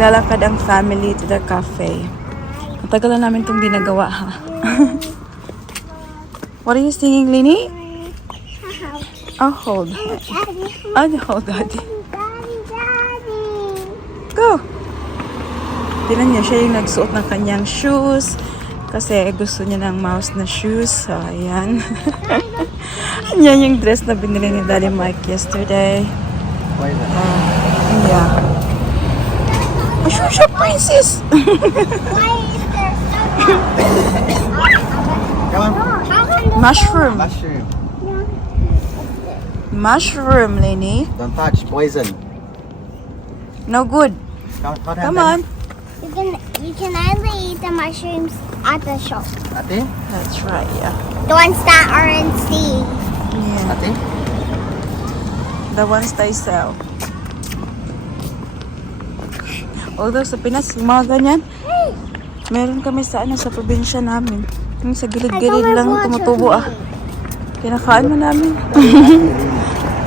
Naglalakad ang family to the cafe. Matagal na namin itong ginagawa, ha? What are you singing, Lini? I'll hold her. I'll hold Daddy. Go! Tignan niya, siya yung nagsuot ng kanyang shoes. Kasi gusto niya ng mouse na shoes. So, ayan. Yan yung dress na binili ni Daddy Mike yesterday. Yeah. A shoe shop princess! Mushroom. Mushroom. Mushroom, Lenny. Don't touch, poison. No good. Come on. You can only eat the mushrooms at the shop. Ate? That's right, yeah. The ones that are in sea. Yeah. Ate? The ones they sell. Although sa Pinas, yung mga ganyan, meron kami sa sa probinsya namin. Yung sa gilid-gilid lang tumutubo Kinakain mo namin.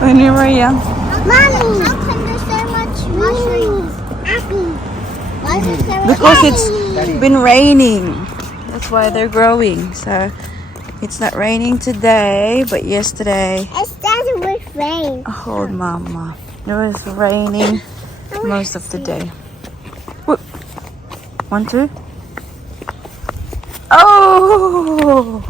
When we were young. Mommy, how come there's so much mushrooms? Why is there so much? Because it's been raining. That's why they're growing. So it's not raining today, but yesterday. It started with rain. Oh, Mama. It was raining most of the day. Whoop. 1, 2. Oh!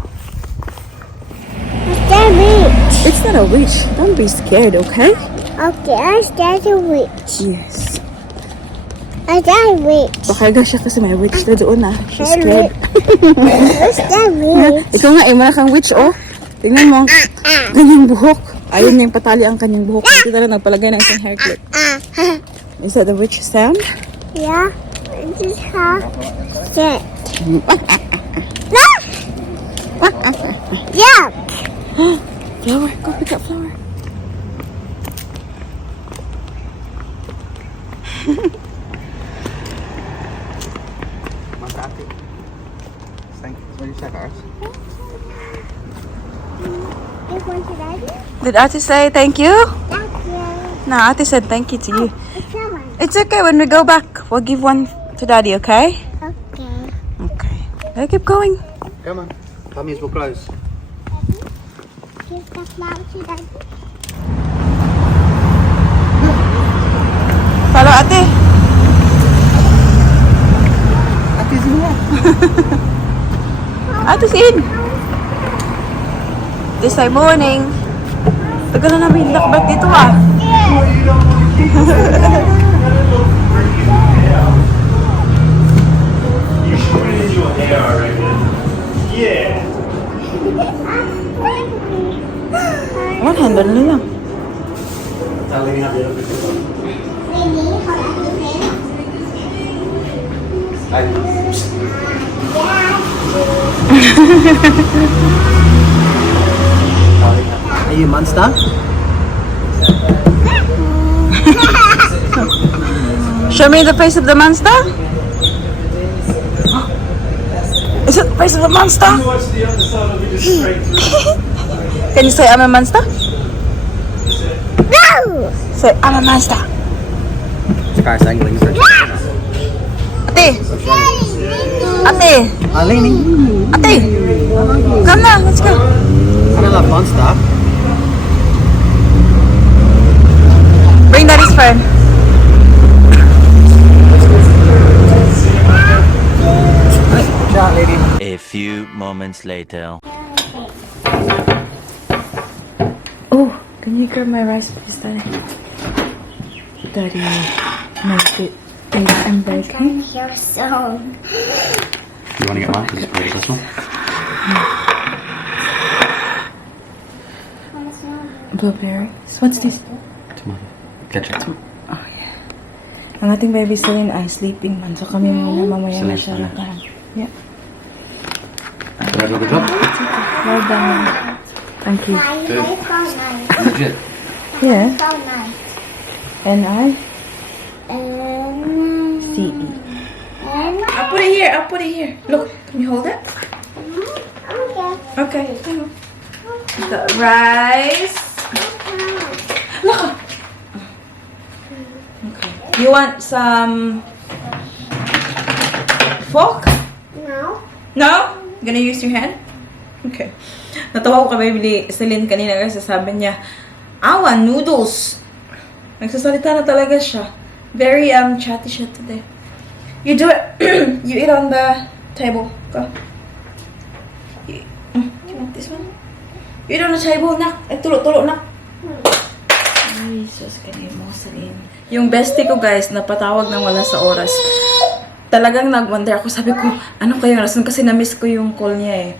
It's a witch. It's not a witch. Don't be scared, okay? Okay, I started a witch. Yes. I got a witch. Baka siya kasi may witch na doon She's scared. What's that witch? Ikaw nga, wala kang witch, oh. Tingnan mo. Kanyang buhok. Ayun na yung patali ang kanyang buhok. Hindi talaga nagpalagay ng isang hair clip. Is that the witch sound? Yeah. This is how shit. Yeah. Flower. Go pick up flower. Did Ate say thank you? Thank you. No, Ate said thank you to you. It's someone. It's okay. When we go back, we'll give one to Daddy, okay? Okay. Okay. Let's keep going. Come on. Tummies will close. Give the flower to Daddy. Follow Ate. Ate's in here. Ate's in. This time morning. Tagal na namin lakbat dito You put it in your hair, I reckon. Yeah. 100 na lang. Are you a monster? Show me the face of the monster. Is it the face of the monster? Watch the other side of it straight. Can you say I'm a monster? No! Say I'm a monster. Scar's angling. Ate! Ate! Leaning. Ate! Come na, let's go. I don't love monster. Bring Daddy's friend. Good job, lady. A few moments later. Oh, can you grab my rice, please, Daddy? Daddy, make it eggs and bacon. Your song. You want to get one? Because it's pretty this one. Blueberries. What's this? Tomato. Ketchup. Oh, yeah. Ang ating baby Celine ay sleeping man. So kami muna mamaya na siya nakahan. Yeah. Good job. Well done. Thank you. Legit. Yeah. So nice. N-I-C-E. And I'll put it here. I'll put it here. Look, can you hold it? okay. Okay. The rice. Look. Okay. You want some Fork? No. No? You gonna use your hand? Okay. Natawa ko kami bili Celine kanina kasi sabi niya, I want noodles. Nagsasalita na talaga siya. Very chatty siya today. You do it. You eat on the table. Go. You want this one? You eat on the table, nak. Tulo-tulo, nak. Ay, sus, kanina mo, Celine. Yung bestie ko, guys, napatawag ng wala sa oras. Talagang nag-wonder ako. Sabi ko, ano kayong rason? Kasi na-miss ko yung call niya eh.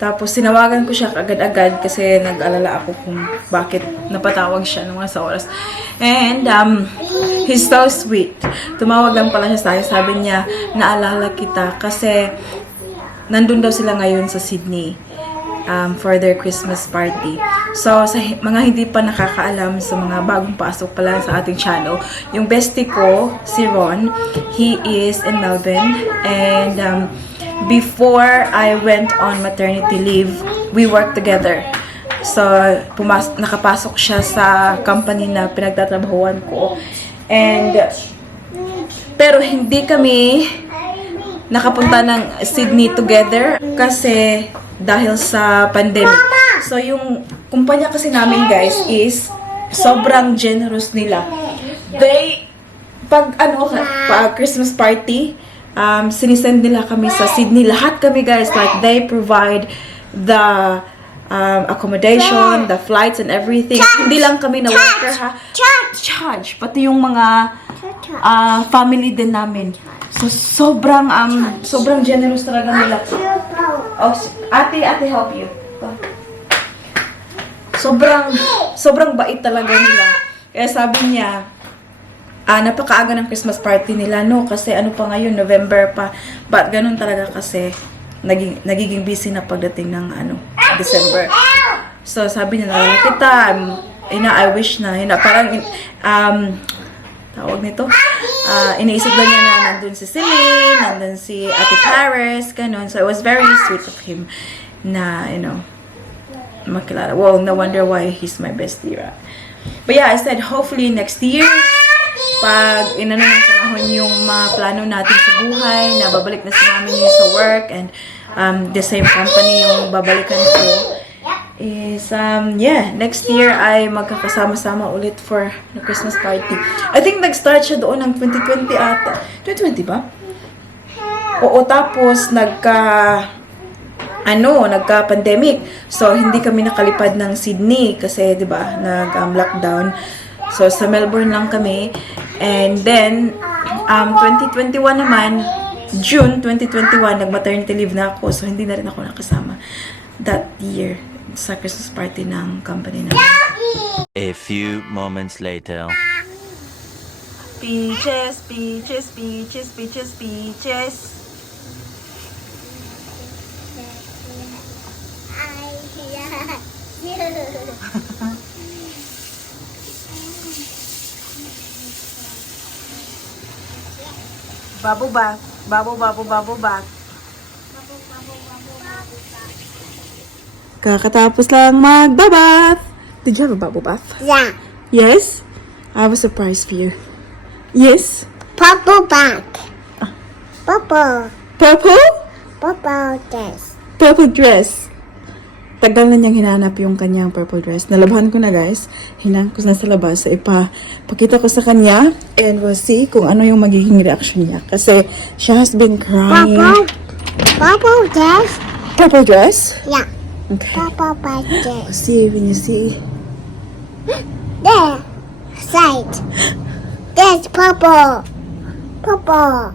Tapos, sinawagan ko siya agad-agad kasi nag-alala ako kung bakit napatawag siya ng wala sa oras. And, he's so sweet. Tumawag lang pala siya sa akin. Sabi niya, naalala kita kasi nandun daw sila ngayon sa Sydney. For their Christmas party. So, sa mga hindi pa nakakaalam, sa mga bagong pasok pala sa ating channel, yung bestie ko, si Ron, he is in Melbourne. And before I went on maternity leave, we worked together. So, nakapasok siya sa company na pinagtatrabahuan ko. And, pero hindi kami nakapunta ng Sydney together kasi dahil sa pandemic. So, yung kumpanya kasi namin, guys, is sobrang generous nila. They, pag Christmas party, sinisend nila kami sa Sydney. Lahat kami, guys, like, they provide the accommodation, the flights, and everything. Hindi lang kami na worker, ha? Charge! Pati yung mga family din namin. So, sobrang generous talaga nila. Oh, ate help you. Sobrang bait talaga nila. Kaya sabi niya, napakaaga ng Christmas party nila, no? Kasi ano pa ngayon, November pa. But ganun talaga kasi, nagiging busy na pagdating ng, December. So, sabi niya, nalala kita, I wish na, parang, tawag nito, iniisip ba niya na nandun si Celine, nandun si Ate Paris, ganun. So, it was very sweet of him na, makilala. Well, no wonder why he's my bestie, right? But yeah, I said, hopefully next year, pag ng panahon yung mga plano natin sa buhay, na babalik na si mami niya sa work, and the same company yung babalikan ko, is, next year ay magkakasama-sama ulit for the Christmas party. I think nag-start siya doon ng 2020 ata. 2020 ba? Oo, tapos nagka-pandemic. So, hindi kami nakalipad ng Sydney kasi, di ba, nag-lockdown. So, sa Melbourne lang kami. And then, 2021 naman, June 2021, nag-maternity leave na ako. So, hindi na rin ako nakasama that year sa Christmas party ng company namin. A few moments later. Peaches, peaches, peaches, peaches, peaches. Bubble bath. Bubble, bubble, bubble bath. Kakatapos lang magbabath. Did you have a bubble bath? Yeah. Yes? I have a surprise for you. Yes? Purple bag. Purple. Purple? Purple dress. Purple dress. Tagal na niyang hinanap yung kanyang purple dress. Nalabahan ko na, guys. Hinanap ko na sa labas. So, pakita ko sa kanya. And we'll see kung ano yung magiging reaction niya. Kasi, she has been crying. Purple dress? Purple dress? Yeah. Okay. Purple bag I'll dress. see when you see. There. Side. There's purple. Purple.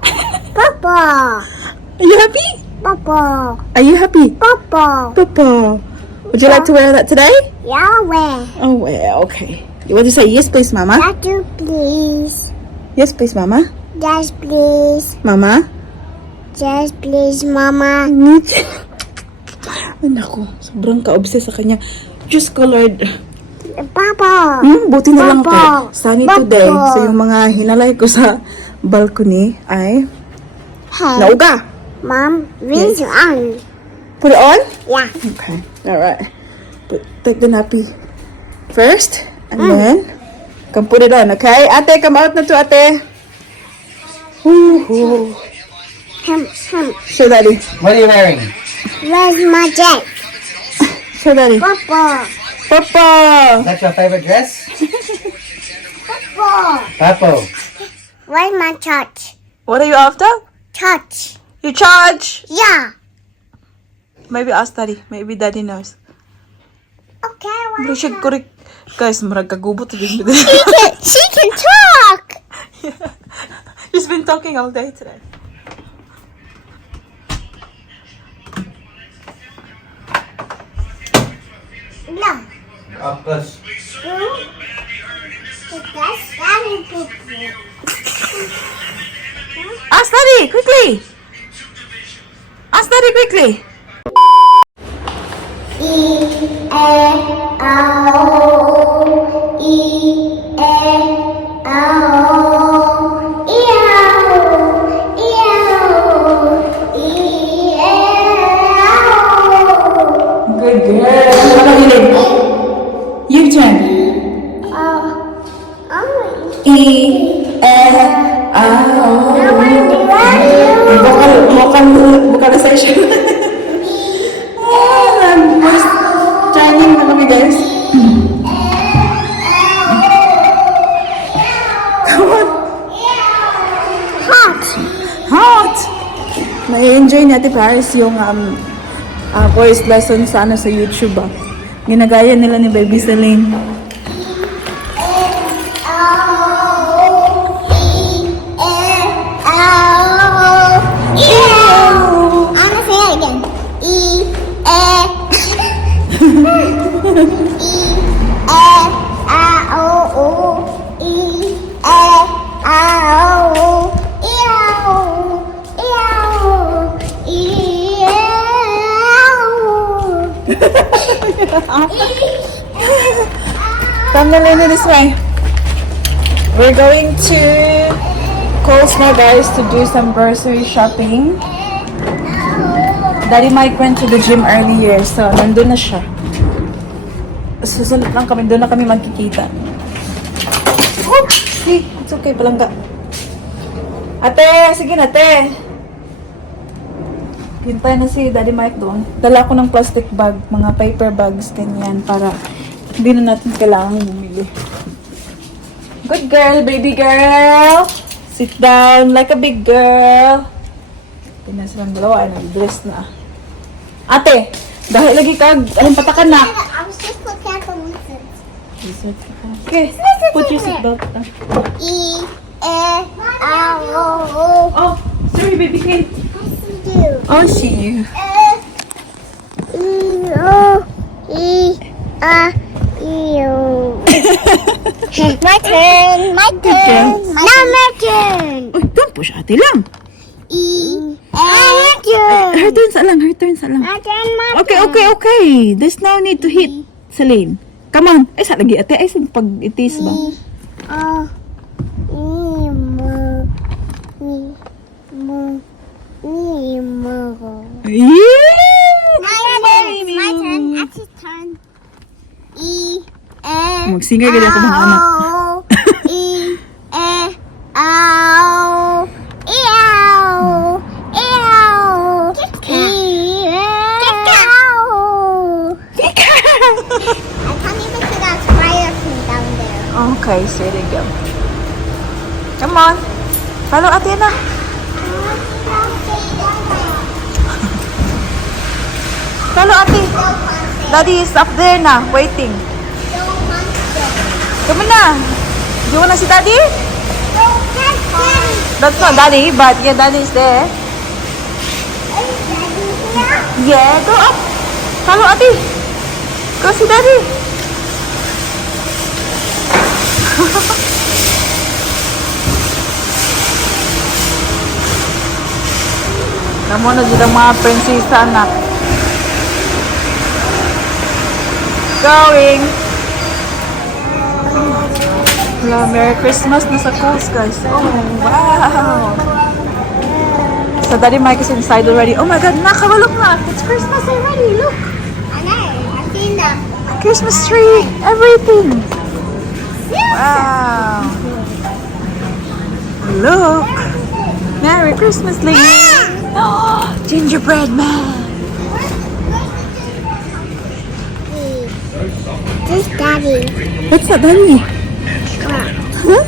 Purple. Are you happy? Purple. Are you happy? Purple. Purple. Would you like to wear that today? Yahweh. Oh, well, okay. You want to say yes, please, Mama? Daddy, please. Yes, please, Mama. Yes, please. Mama? Yes, please, Mama. Ay, naku. Sobrang ka-obsess sa kanya. Diyos ko, Lord. Papa. Buti na lang Papa. kay sunny Papa. today. So, yung mga hinalay ko sa balcony ay Hey, nauga. Mom, read on. Put it on? Yeah. Okay. Alright. Take the nappy first. And then, come put it on, okay? Ate, come out na to, ate. Woo-hoo. Show daddy. What are you wearing? Where's my jet? Show daddy. Papa. Papa. Is that your favorite dress? Papa. Papo. Where's my church? What are you after? Church. You charge. Yeah. Maybe ask daddy. Maybe daddy knows. Okay. We should correct. Guys, marag kagubot. She can talk. She's been talking all day today. No. Octopus. Ask daddy quickly. Ask daddy quickly. Good girl. Your turn. Vocal section. Voice training na kami, guys. Come on. Hot. May enjoy ni Ate Paris yung voice lesson sa YouTube. Ginagaya nila ni Baby Celine. Come Melina this way. We're going to Coles now, guys, to do some grocery shopping. Daddy Mike went to the gym earlier, so nandun na siya. Susunod lang kami, doon na kami magkikita. Oh, hey, it's okay, palangga. Ate, sige na, ate. Hintay na si Daddy Mike doon. Dala ko ng plastic bag, mga paper bags, ganyan, para hindi na natin kailangan bumili. Good girl, baby girl. Sit down like a big girl. Tingnan silang dalawa, nag-dress na. Ate, dahil lagi kag, anong patakan na? I was just looking at the lessons. Okay, put your seatbelt on. Oh, sorry, baby Kate. I'll see you. My turn. My turn. Now my turn. Uy, don't push ate lang. My turn. Her turn sa lang, her turn sa lang. My turn. My Okay, okay, okay. There's no need to hit Celine. Come on. Ay, sa lagi ate. Ay, sa pag-itis ba? My turn. That's his turn. Magsinga gali ako mga anak. I can't even see that fire from down there. Okay, so there you go. Come on. Follow ate na. Follow ate. Daddy is up there na, waiting. Come on na. Do you wanna see daddy? That's not daddy, but yeah, daddy is there. Yeah, go up. Follow ate. Go see daddy. Namo na dito mga prinsesa na. Going. Hello, Merry Christmas na sa Coles, guys. Oh, wow. So Daddy Mike is inside already. Oh my God, nakabalok na. It's Christmas already. Look. I know. I've seen that. Christmas tree. Everything. Wow. Look. Merry Christmas, ladies. Oh, gingerbread man. This Daddy. What's that, Daddy? Huh?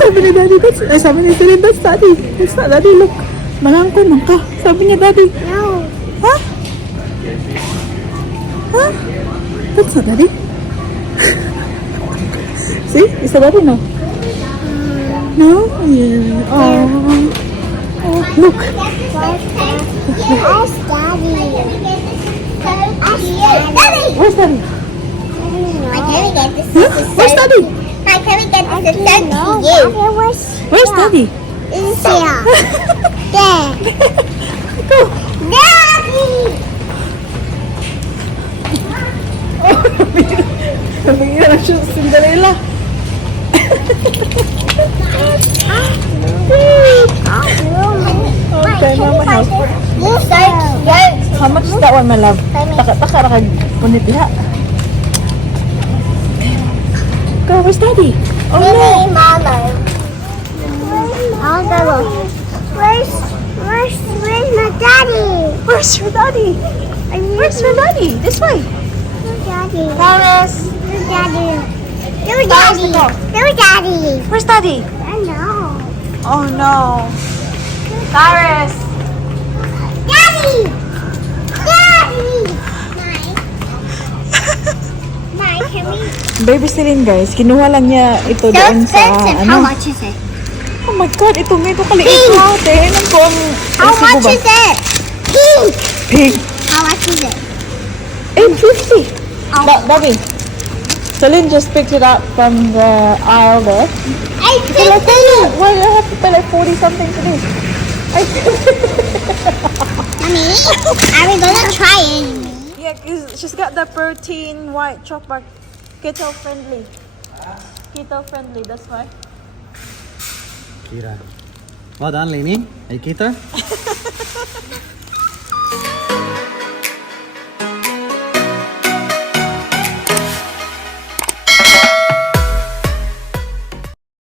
Sabi ni Daddy, sabi ni Celine, that's Daddy. That's not Daddy, look. Malangko man ka. Sabi niya, Daddy. No. Huh? Huh? That's not Daddy. See? Is that Daddy, no? No? Yeah. Oh. Oh, look. Ask Daddy. Ask Daddy. Where's Daddy? Why can't we get this? Huh? Where's Daddy? Why can't we get this to send to you? Where's Daddy? It's here. There. Go. Daddy. Sabi na siya, Cinderella. Okay, Mama, help. This is How much is that one, my love? Taka ra kag punit diha. Go, where's Daddy? Oh no. Mama. I'll go. Where's my daddy? Where's your daddy? Where's your daddy? This way. Daddy. Paris. Daddy. Daddy. Daddy. Where's Daddy? I know. Oh no. Paris. Daddy. Daddy. Nine, can we? Baby Celine, guys. Kinuha lang niya ito So doon sa expensive. How much is it? Oh my God, ito medyo kaliit na. Tingnan ko ang How resibo much ba? is it? Pink. Pig. How much is it? 850. Oh. Bobby. Celine just picked it up from the aisle there. $8.50. Why do I have to pay like 40 something for this? Mommy, are we gonna try it? Yeah, cause she's got the protein white chocolate, keto friendly. Keto friendly, that's why. Kira. Well done, Leaning. Hey, Keita.